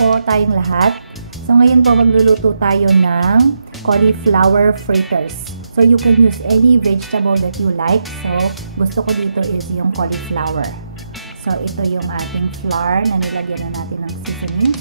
po tayong lahat. So ngayon po magluluto tayo ng cauliflower fritters. So you can use any vegetable that you like. So gusto ko dito is yung cauliflower. So ito yung ating flour na nilagyan na natin ng seasoning.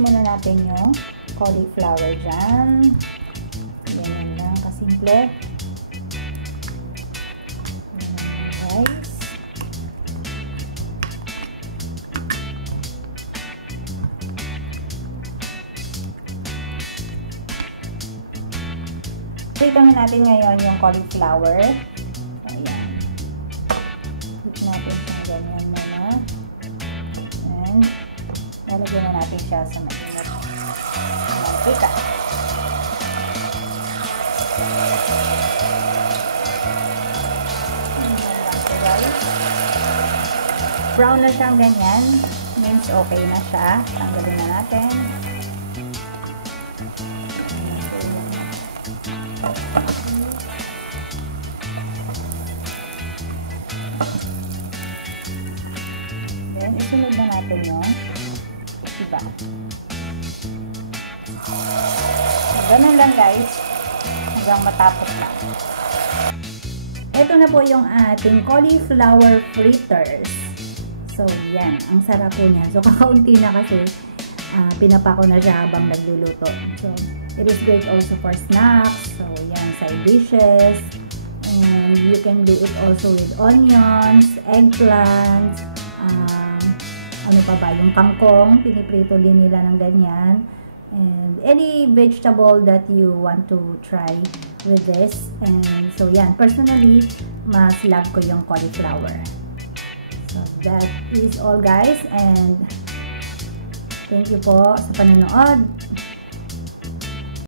Muna natin yung cauliflower dyan. Ganyan lang kasimple. Guys. Itongin natin ngayon yung cauliflower. Ayan. Hit natin yung ganyan muna. And lalagyan na natin siya sa mainit na mantika. Brown na siyang ganyan. Means okay na siya. Tanggalin na natin. Then, isunod na natin yung iba. Ganun lang guys. Hanggang matapos na. Ito na po yung ating cauliflower fritters. So, yan. Ang sarap po niya. So, kakaunti na kasi pinapa ko na siya habang nagluluto. So, it is great also for snacks. So, yan. Side dishes. And you can do it also with onions, eggplants, ano pa ba, yung kangkong, piniprito din nila ng ganyan. And any vegetable that you want to try with this. And so yan, personally, mas love ko yung cauliflower. So that is all guys. And thank you po sa panonood.